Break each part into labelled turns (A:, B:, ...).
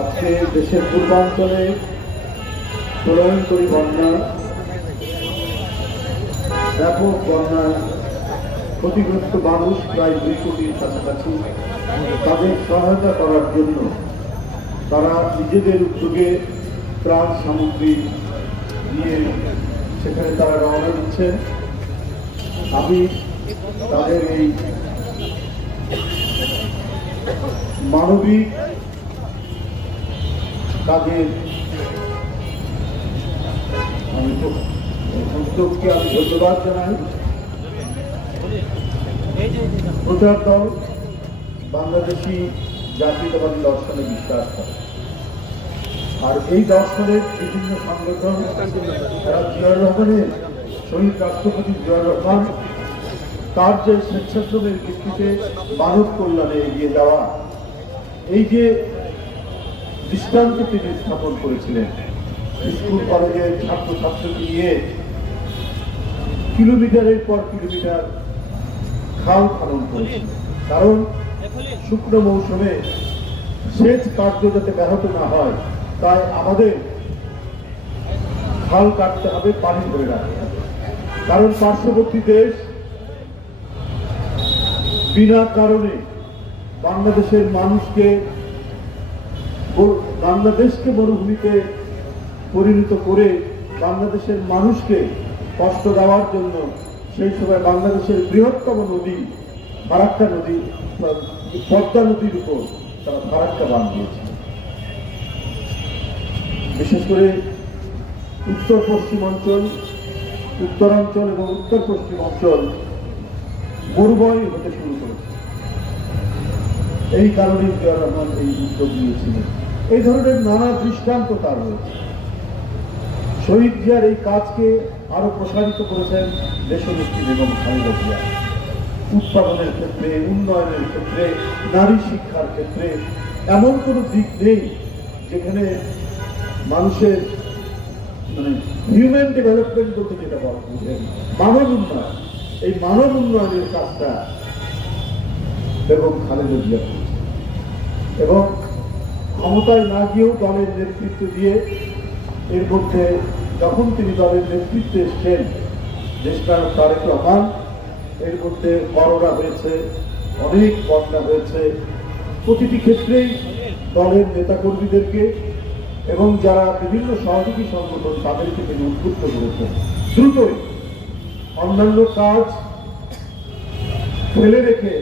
A: আজকে দেশের পূর্বাঞ্চলে প্রলয়ঙ্করী বন্যা, ব্যাপক বন্যা, ক্ষতিগ্রস্ত মানুষ প্রায় দুই কোটির কাছাকাছি। তাদের সহায়তা করার জন্য তারা নিজেদের উদ্যোগে ত্রাণ সামগ্রী দিয়ে সেখানে তারা রওনা দিচ্ছে। আমি তাদের এই মানবিক কাজের আমি আমি ধন্যবাদ জানাই। প্রচার দল বাংলাদেশি জাতীয়তাবাদী দর্শনে বিশ্বাস করে। আর এই দর্শনের বিভিন্ন সংগঠন তারা জিয়াউর রহমানের শহীদ রাষ্ট্রপতি জিয়াউর রহমান, তার যে স্বেচ্ছাশ্রমের ভিত্তিতে মানব কল্যাণে এগিয়ে যাওয়া, এই যে দৃষ্টান্ত তিনি স্থাপন করেছিলেন। স্কুল, কলেজের ছাত্রছাত্রীকে নিয়ে কিলোমিটারের পর কিলোমিটার খাল খনন করেছিলেন। কারণ শুকনো মৌসুমে সেচ কার্য যাতে ব্যাহত না হয়, তাই আমাদের খাল কাটতে হবে, পানি ধরে রাখতে হবে। কারণ পার্শ্ববর্তী দেশ বিনা কারণে বাংলাদেশের মানুষকে বাংলাদেশকে মরুভূমিতে পরিণত করে বাংলাদেশের মানুষকে কষ্ট দেওয়ার জন্য সেই সময় বাংলাদেশের বৃহত্তম নদী ফারাক্কা নদী, পদ্মা নদীর উপর তারা ফারাক্কা বাঁধ দিয়েছে বিশেষ করে উত্তর পশ্চিম অঞ্চল উত্তরাঞ্চল এবং উত্তর পশ্চিম অঞ্চল মরুময় হতে শুরু করেছে। এই কারণে জিয়া রহমান এই উদ্যোগ নিয়েছিলেন। এই ধরনের নানা দৃষ্টান্ত তার রয়েছে। শহীদ জিয়ার এই কাজকে আরও প্রসারিত করেছেন দেশনেত্রী বেগম খালেদা জিয়া। উৎপাদনের ক্ষেত্রে, উন্নয়নের ক্ষেত্রে, নারী শিক্ষার ক্ষেত্রে এমন কোনো দিক নেই যেখানে মানুষের মানে হিউম্যান ডেভেলপমেন্ট বলতে যেটা বলা বুঝেন মানব উন্নয়ন। এই মানব উন্নয়নের কাজটা বেগম খালেদা জিয়া। এবং ক্ষমতায় না গিয়েও দলের নেতৃত্ব দিয়ে এর মধ্যে যখন তিনি দলের নেতৃত্বে এসছেন দেশনায়ক তারেক রহমান, এর মধ্যে করোনা হয়েছে, অনেক বন্যা হয়েছে। প্রতিটি ক্ষেত্রেই দলের নেতাকর্মীদেরকে এবং যারা বিভিন্ন সহযোগী সংগঠন তাদেরকে তিনি উদ্বুদ্ধ করেছেন। দ্রুতই অন্যান্য কাজ ফেলে রেখে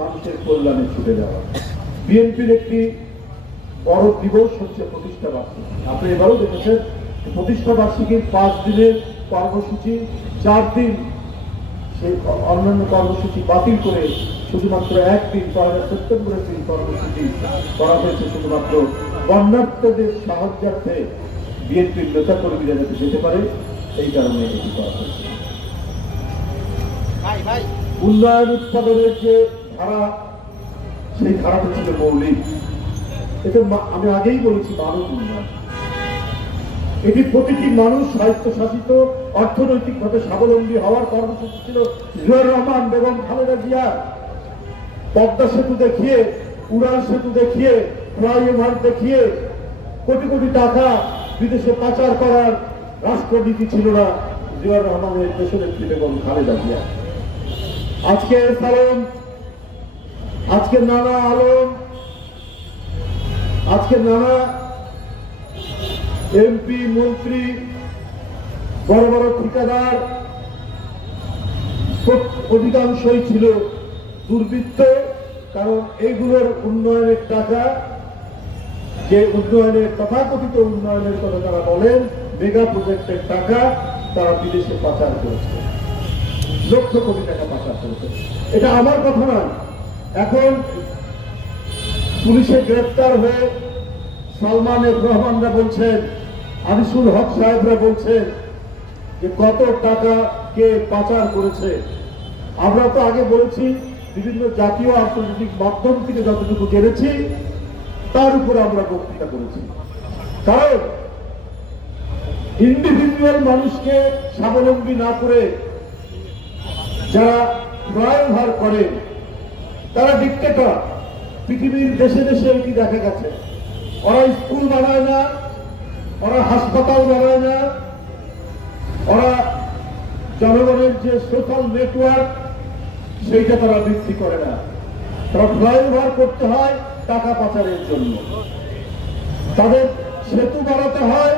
A: মানুষের কল্যাণে ছুটে যাওয়া। বিএনপির একটি বড় দিবস হচ্ছে প্রতিষ্ঠা বার্ষিকী। আপনি এবারও দেখেছেন প্রতিষ্ঠা বার্ষিকীর পাঁচ দিনের কর্মসূচি চার দিন সেই অন্যান্য কর্মসূচি বাতিল করে শুধুমাত্র একদিন পয়লা সেপ্টেম্বরের দিন কর্মসূচি করা হয়েছে শুধুমাত্র। বন্যার্থদের সাহায্যার্থে বিএনপির নেতা কর্মীরা যাতে যেতে পারে এই কারণে এটি করা হয়েছে। উন্নয়ন উৎপাদনের যে ধারা সেই ধারাটা ছিল মৌলিক। আমি আগেই বলেছি মানব উন্নয়ন এটি প্রতিটি মানুষ স্বায়ত্তশাসিত অর্থনৈতিকভাবে স্বাবলম্বী হওয়ার কর্মসূচি ছিল জিয়াউর রহমান বেগম খালেদা জিয়া। পদ্মা সেতু দেখিয়ে, উড়ান সেতু দেখিয়ে ফ্লাইওভার দেখিয়ে কোটি কোটি টাকা বিদেশে পাচার করার রাষ্ট্রনীতি ছিল না জিয়াউর রহমানের দেশনেত্রী বেগম খালেদা জিয়া। আজকে সালাম আজকে নানা আলম আজকে নানা এমপি, মন্ত্রী, বড় বড় ঠিকাদার অধিকাংশই ছিল দুর্বৃত্ত, কারণ এইগুলোর উন্নয়নের টাকা, যে উন্নয়নের তথাকথিত উন্নয়নের কথা তারা বলেন মেগা প্রজেক্টের টাকা তারা বিদেশে পাচার করেছে। লক্ষ কোটি টাকা পাচার করেছে। এটা আমার কথা নয়। এখন পুলিশে গ্রেপ্তার হয়ে সলমান রহমানরা বলছেন, আনিসুল হক সাহেবরা বলছেন যে কত টাকা কে পাচার করেছে। আমরা তো আগে বলেছি, বিভিন্ন জাতীয় আন্তর্জাতিক মাধ্যম থেকে যতটুকু জেনেছি, তার উপর আমরা বক্তৃতা করেছি। কারণ ইন্ডিভিজুয়াল মানুষকে স্বাবলম্বী না করে যারা ফ্লাইওভার করে, তারা ডিক্টেটর পৃথিবীর দেশে দেশে এটি দেখা গেছে। ওরা স্কুল বানায় না, ওরা হাসপাতাল বানায় না, ওরা জনগণের যে সোশ্যাল নেটওয়ার্ক সেইটা তারা বৃদ্ধি করে না। তারা ফ্লাইওভার করতে হয় টাকা পাচারের জন্য। তাদের সেতু বাড়াতে হয়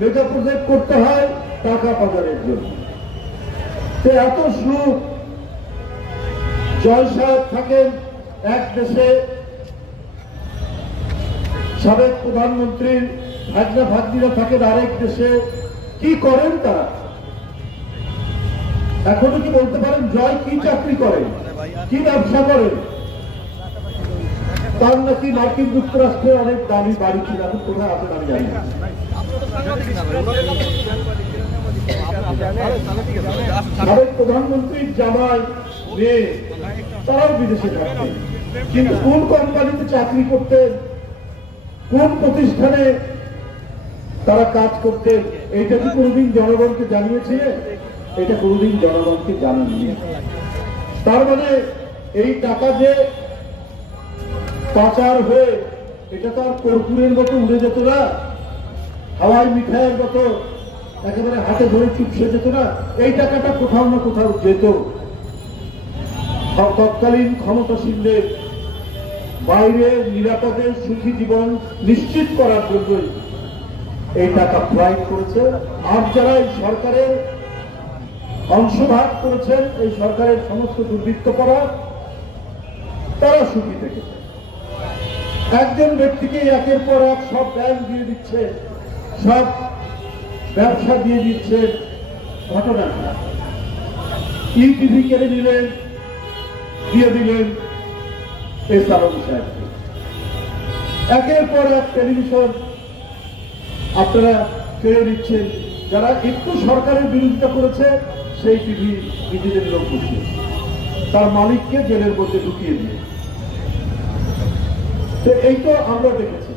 A: মেগা প্রজেক্ট করতে হয় টাকা পাচারের জন্য। তো এত সুখ। জয় সাহেব থাকেন এক দেশে সাবেক প্রধানমন্ত্রীর ভাগনা ভাগ্নিরা থাকেন আরেক দেশে, কি করেন তারা? এখনও কি বলতে পারেন জয় কি চাকরি করেন? কি ব্যবসা করেন? তার নাকি মার্কিন যুক্তরাষ্ট্রে অনেক দামি বাড়ি ছিল, এখন কোথায় আছে আমি জানি সাবেক প্রধানমন্ত্রীর জামাই মেয়ে, তারাও বিদেশে থাকতেন। কিন্তু কোন কোম্পানিতে চাকরি করতেন? কোন প্রতিষ্ঠানে তারা কাজ করতে, এইটা কি কোনোদিন জনগণকে জানিয়েছিলেন এটা কোনোদিন জনগণকে জানাননি। তার মানে এই টাকা যে পাচার হয়ে, এটা তো আর কর্পূরের মতো উড়ে যেত না। হাওয়াই মিঠাইয়ের মতো একেবারে হাতে ধরে চুপসে যেত না। এই টাকাটা কোথাও না কোথাও যেত। তৎকালীন ক্ষমতাসীনদের বাইরে নিরাপদে সুখী জীবন নিশ্চিত করার জন্যই এই টাকা ফ্লাইট করেছে। আর যারা এই সরকারের অংশভাগ করেছেন, এই সরকারের সমস্ত দুর্বৃত্ত করা, তারা সুখী থেকেছে একজন ব্যক্তিকে একের পর এক সব ব্যাংক দিয়ে দিচ্ছে, সব ব্যবসা দিয়ে দিচ্ছে, ঘটনা। ইটিভি কেড়ে নিলেন, দিয়ে দিলেন একের পর এক টেলিভিশন আপনারা কেড়ে নিচ্ছেন, যারা একটু সরকারের বিরোধিতা করেছে, সেই টিভি নিজেদের লোক তার মালিককে জেলের মধ্যে ঢুকিয়ে দিয়ে। তো এই তো আমরা দেখেছি।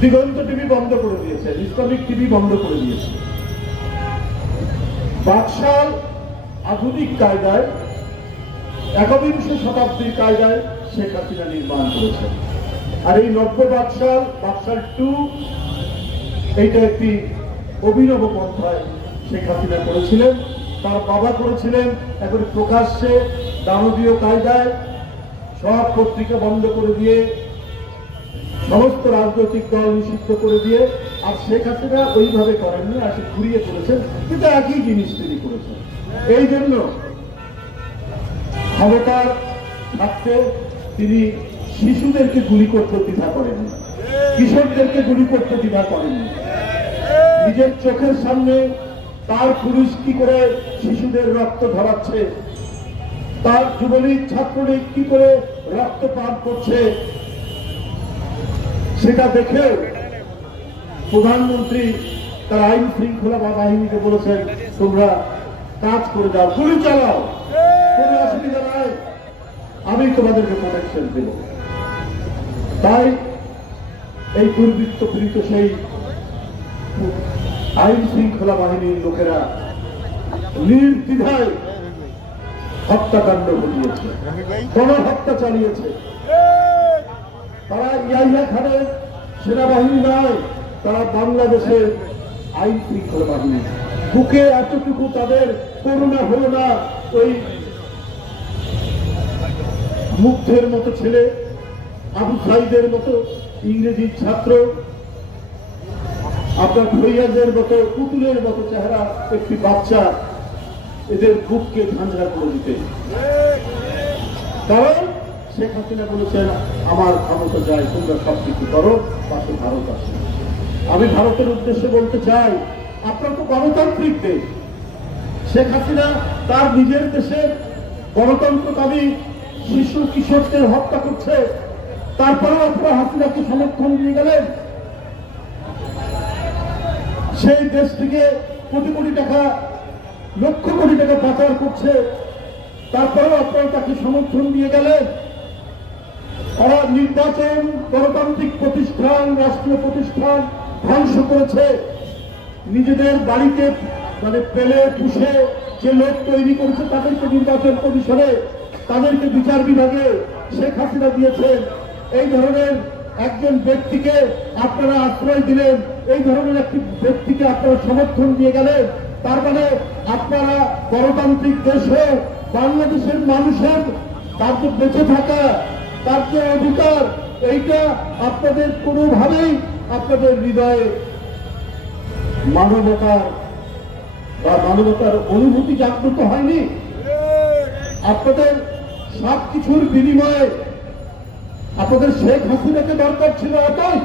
A: দিগন্ত টিভি বন্ধ করে দিয়েছে, ইসলামিক টিভি বন্ধ করে দিয়েছে। বাকশাল আধুনিক কায়দায় একবিংশ শতাব্দীর কায়দায় শেখ হাসিনা নির্মাণ করেছে আর এই নব্য বাকশাল বাকশাল টু, এইটা একটি অভিনব পন্থায় শেখ হাসিনা করেছিলেন, তার বাবা করেছিলেন, এখন প্রকাশ্যে দানবীয় কায়দায় সব পত্রিকা বন্ধ করে দিয়ে, সমস্ত রাজনৈতিক দল নিষিদ্ধ করে দিয়ে, আর শেখ হাসিনা ওইভাবে করেননি, আর সে ঘুরিয়ে করেছেন কিন্তু একই জিনিস তিনি করেছেন। এই জন্য ক্ষমতার থাকতে তিনি শিশুদেরকে গুলি করতে দ্বিধা করেননি কিশোরদেরকে গুলি করতে দ্বিধা করেননি নিজের চোখের সামনে তার পুলিশ কি করে শিশুদের রক্ত ধরাচ্ছে, তার যুবলীগ ছাত্রলীগ কি করে রক্ত পান করছে, সেটা দেখে প্রধানমন্ত্রী তার আইন শৃঙ্খলা বাহিনীকে বলেছেন, তোমরা কাজ করে যাও, গুলি চালাও। কোনো অসুবিধা নাই। আমি তোমাদেরকে প্রোটেকশন দেব। তাই এই দুর্বৃত্ত পীড়িত সেই আইন শৃঙ্খলা বাহিনীর লোকেরা নির্দ্বিধায় হত্যাকাণ্ড ঘটিয়েছে। গণহত্যা চালিয়েছে। তারা ইয়াইয়া খানের সেনাবাহিনী নয়, তারা বাংলাদেশের আইন শৃঙ্খলা বাহিনী। বুকে এতটুকু তাদের করুণা হলো না, ওই মুগ্ধের মতো ছেলে, আবু সাইদের মতো ইংরেজির ছাত্র, আপনার ফৈয়াজের মতো পুতুলের মতো চেহারা একটি বাচ্চা, এদের বুককে ঝাঁঝরা করে দিতে। কারণ শেখ হাসিনা বলেছেন, আমার ক্ষমতা যায়, তোমরা সব কিছু করো, পাশে ভারত আছে। আমি ভারতের উদ্দেশ্যে বলতে চাই, আপনার তো গণতান্ত্রিক দেশ। শেখ হাসিনা তার নিজের দেশের গণতন্ত্রকামী শিশু কিশোরদের হত্যা করছে। তারপরেও আপনারা হাসিনাকে সমর্থন দিয়ে গেলেন। সেই দেশ থেকে কোটি কোটি টাকা, লক্ষ কোটি টাকা পাচার করছে। তারপরেও আপনারা তাকে সমর্থন দিয়ে গেলেন। তারা নির্বাচন, গণতান্ত্রিক প্রতিষ্ঠান, রাষ্ট্রীয় প্রতিষ্ঠান ধ্বংস করেছে। নিজেদের বাড়িতে মানে পেলে, পুষে যে লোক তৈরি করেছে তাদেরকে নির্বাচন কমিশনে তাদেরকে বিচার বিভাগে শেখ হাসিনা দিয়েছেন। এই ধরনের একজন ব্যক্তিকে আপনারা আশ্রয় দিলেন, এই ধরনের একটি ব্যক্তিকে আপনারা সমর্থন দিয়ে গেলেন। তার মানে আপনারা গণতান্ত্রিক দেশে বাংলাদেশের মানুষের তার যে বেঁচে থাকা, তার যে অধিকার, এইটা আপনাদের কোনোভাবেই আপনাদের হৃদয়ে মানবতার বা মানবতার অনুভূতি জাগ্রত হয়নি। আপনাদের সব কিছুর বিনিময়ে আপনাদের শেখ হাসিনাকে দরকার ছিল এতই।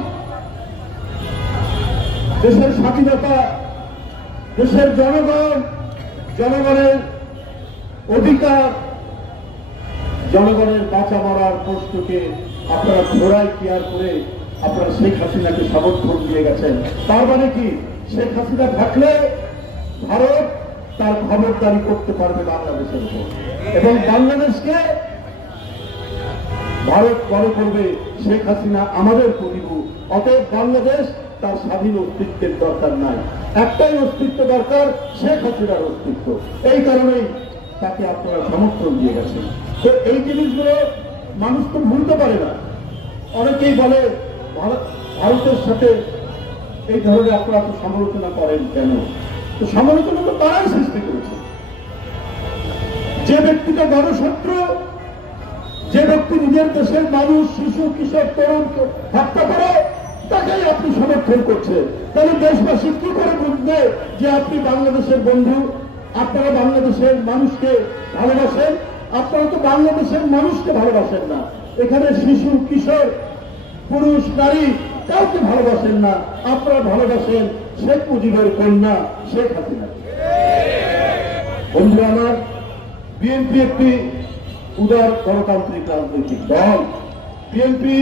A: দেশের স্বাধীনতা, দেশের জনগণ, জনগণের অধিকার, জনগণের বাঁচা মরার প্রশ্নকে আপনারা ঘোড়ায় কেয়ার করে আপনারা শেখ হাসিনাকে সমর্থন দিয়ে গেছেন। তার মানে কি? শেখ হাসিনা থাকলে ভারত তার খবরদারি করতে পারবে বাংলাদেশের উপর। এবং বাংলাদেশকে ভারত মনে করবে শেখ হাসিনা আমাদের প্রতিভু। অতএব বাংলাদেশ তার স্বাধীন অস্তিত্বের দরকার নাই। একটাই অস্তিত্ব দরকার, শেখ হাসিনার অস্তিত্ব। এই কারণেই তাকে আপনারা সমর্থন দিয়ে গেছেন। তো এই জিনিসগুলো মানুষ তো ভুলতে পারে না। অনেকেই বলে, ভারত- ভারতের সাথে এই ধরনের আপনারা সমালোচনা করেন কেন? সমালোচনা তো তারাই সৃষ্টি করেছে। যে ব্যক্তিটা গণশত্রু, যে ব্যক্তি নিজের দেশের মানুষ, শিশু কিশোর তরুণকে হত্যা করে, তাকেই আপনি সমর্থন করছেন। তাহলে দেশবাসী কি করে বুঝবে যে আপনি বাংলাদেশের বন্ধু? আপনারা বাংলাদেশের মানুষকে ভালোবাসেন? আপনারা তো বাংলাদেশের মানুষকে ভালোবাসেন না। এখানে শিশু কিশোর পুরুষ, নারী কাউকে ভালোবাসেন না। আপনারা ভালোবাসেন শেখ মুজিবের কন্যা শেখ হাসিনা। বন্ধু আমার, বিএনপি একটি উদার গণতান্ত্রিক রাজনৈতিক দল। বিএনপি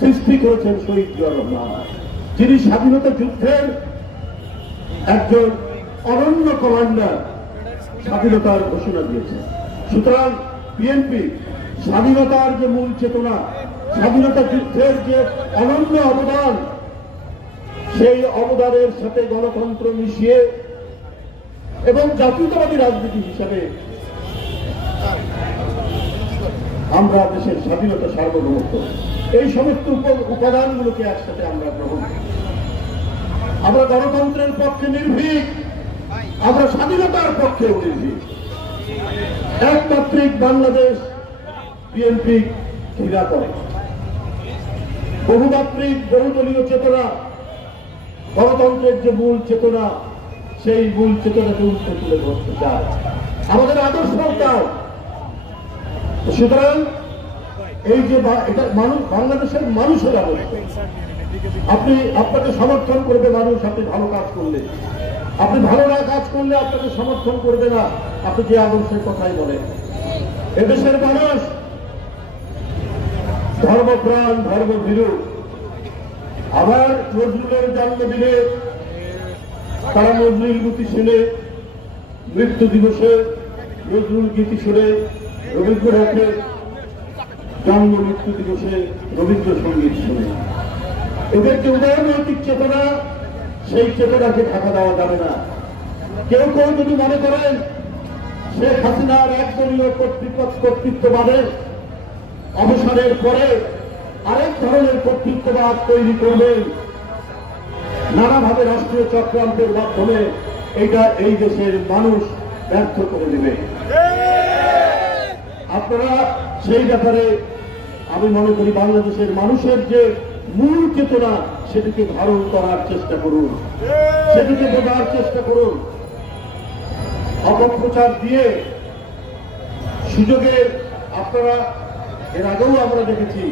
A: সৃষ্টি করেছেন শহীদ জিয়াউর রহমান। যিনি স্বাধীনতা যুদ্ধের একজন অনন্য কমান্ডার স্বাধীনতার ঘোষণা দিয়েছেন। সুতরাং বিএনপি স্বাধীনতার যে মূল চেতনা, স্বাধীনতা যুদ্ধের যে অনন্য অবদান সেই অবদানের সাথে গণতন্ত্র মিশিয়ে এবং জাতীয়তাবাদী রাজনীতি হিসাবে আমরা দেশের স্বাধীনতা সার্বভৌমত্ব, এই সমস্ত উপ- উপাদানগুলোকে একসাথে আমরা গ্রহণ আমরা গণতন্ত্রের পক্ষে নির্ভীক, আমরা স্বাধীনতার পক্ষে নির্ভীক। একমাত্রিক বাংলাদেশ বিএনপি ঘৃণা করে। বহুমাত্রিক বহুদলীয় চেতনা গণতন্ত্রের যে মূল চেতনা, সেই মূল চেতনাকে উল্টে তুলে ধরতে চায়। আমাদের আদর্শটাও সুতরাং এই যে এটা মানুষ, বাংলাদেশের মানুষের আদর্শ আপনি আপনাকে সমর্থন করবে মানুষ, আপনি ভালো কাজ করলে। আপনি ভালো না কাজ করলে আপনাকে সমর্থন করবে না। আপনি যে আদর্শের কথাই বলেন। এদেশের মানুষ ধর্মপ্রাণ, ধর্মভীরু। আবার নজরুলের জন্মদিনে তারা নজরুল গীতি শুনে মৃত্যু দিবসে নজরুল গীতি শুনে রবীন্দ্রনাথের জন্ম মৃত্যু দিবসে রবীন্দ্রসঙ্গীত শুনে। এদের যে উদারনৈতিক চেতনা, সেই চেতনাকে ঢাকা দেওয়া যাবে না। কেউ কেউ যদি মনে করেন, শেখ হাসিনার একদলীয় কর্তৃত্ব কর্তৃত্ববাদের অবসরের পরে আরেক ধরনের কর্তৃত্ববাদ তৈরি করবেন নানাভাবে রাষ্ট্রীয় চক্রান্তের মাধ্যমে এটা এই দেশের মানুষ ব্যর্থ করে দেবে। আপনারা সেই ব্যাপারে আমি মনে করি বাংলাদেশের মানুষের যে মূল চেতনা, সেটিকে ধারণ করার চেষ্টা করুন। সেটিকে বোঝার চেষ্টা করুন। অপপ্রচার দিয়ে সুযোগের আপনারা, এর আগেও আমরা দেখেছি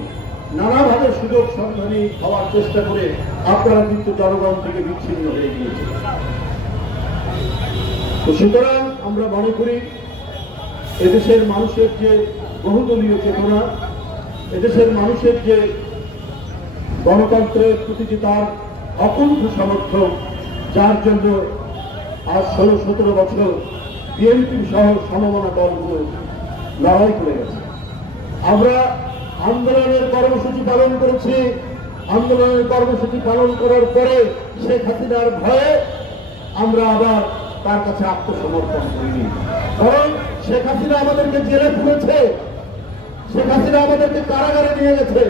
A: নানাভাবে সুযোগ সন্ধানী হওয়ার চেষ্টা করে আপনারা কিন্তু জনগণ থেকে বিচ্ছিন্ন হয়ে গিয়েছে। তো সুতরাং আমরা মনে করি, এদেশের মানুষের যে বহুদলীয় চেতনা, এদেশের মানুষের যে গণতন্ত্রের প্রতি তার অকুণ্ঠ সমর্থন যার জন্য আজ ষোলো, সতেরো বছর বিএনপি সহ সমমনা দলগুলো লড়াই করে গেছে। আমরা আন্দোলনের কর্মসূচি পালন করেছি। আন্দোলনের কর্মসূচি পালন করার পরে শেখ হাসিনার ভয়ে আমরা আবার তার কাছে আত্মসমর্পণ করিনি। কারণ শেখ হাসিনা আমাদেরকে জেলে তুলেছে শেখ হাসিনা আমাদেরকে কারাগারে নিয়ে গেছে।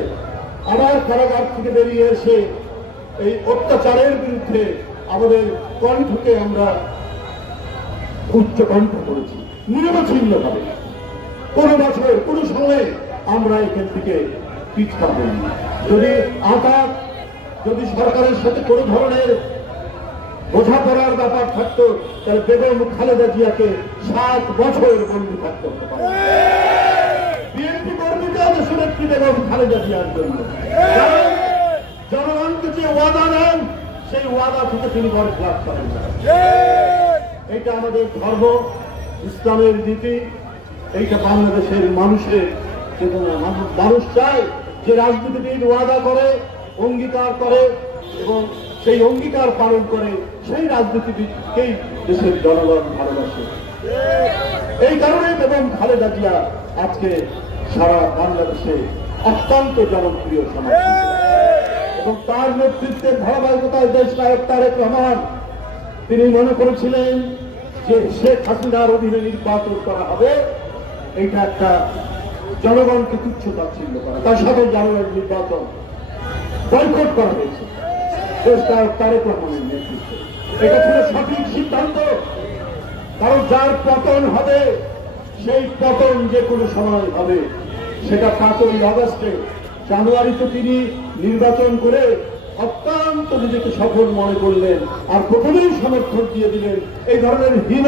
A: আবার কারাগার থেকে বেরিয়ে এসে এই অত্যাচারের বিরুদ্ধে আমাদের কণ্ঠকে আমরা উচ্চ কণ্ঠ করেছি নিরবচ্ছিন্ন ভাবে কোনো বছর, কোনো সময়ে আমরা এখান থেকে পিছপা হইনি যদি আঘাত যদি সরকারের সাথে কোনো ধরনের বোঝাপড়ার ব্যাপার থাকতো, তাহলে বেগম খালেদা জিয়াকে সাত বছর বন্দী থাকতে পারে বিএনপি কর্মীকে দেশের একটি বেগম খালেদা জিয়ার জন্য। জনগণকে যে ওয়াদা দেন, সেই ওয়াদা থেকে তিনি বরখলাপ করেন না। এইটা আমাদের ধর্ম, ইসলামের নীতি, এইটা বাংলাদেশের মানুষের মানুষ- চায় যে রাজনীতিবিদ ওয়াদা করে, অঙ্গীকার করে এবং সেই অঙ্গীকার পালন করে সেই রাজনীতিবিদকেই দেশের জনগণ ভালোবাসে। এই কারণে এবং খালেদা জিয়া আজকে সারা বাংলাদেশে অত্যন্ত জনপ্রিয় সমাজ। এবং তার নেতৃত্বের ধারাবাহিকতায় দেশ নায়ক তারেক রহমান, তিনি মনে করেছিলেন যে শেখ হাসিনার অধীনে নির্বাচন করা হবে। এটা একটা জনগণকে তুচ্ছ তাচ্ছিল্য করা, তার সাথে জানুয়ারি নির্বাচন বয়কট করা হয়েছে। তারেক রহমানের নেতৃত্বে। এটা ছিল সঠিক সিদ্ধান্ত। কারণ যার পতন হবে, সেই পতন যে কোনো সময় হবে, সেটা পাঁচই আগস্টে। জানুয়ারিতে তিনি নির্বাচন করে অত্যন্ত নিজেকে সফল মনে করলেন আর প্রথমেই সমর্থন দিয়ে দিলেন। এই ধরনের হীন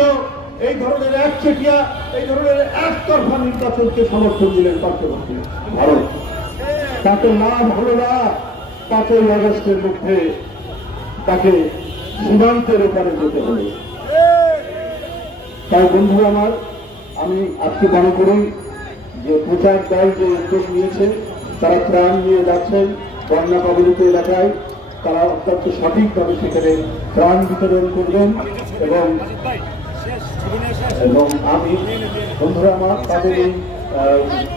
A: এই ধরনের একচেটিয়া এই ধরনের একতরফা নির্বাচনকে সমর্থন দিলেন পার্শ্ববর্তী ভারত তাতে লাভ হলো না, পাঁচই আগস্টের মধ্যে তাকে সীমান্তের ওপারে যেতে হলো তাই বন্ধু আমার, আমি আজকে মনে করি যে প্রচার দল যে উদ্যোগ নিয়েছে, তারা ত্রাণ নিয়ে যাচ্ছেন বন্যা কবলিত এলাকায়, তারা অত্যন্ত সঠিকভাবে সেখানে ত্রাণ বিতরণ করবেন এবং এবং আমি বন্ধুরা আমার তাদের এই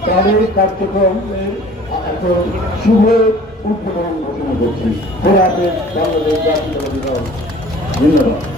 A: প্রাণের কার্যক্রম এত শুভ উদ্বোধন ঘোষণা করছি। ধন্যবাদ।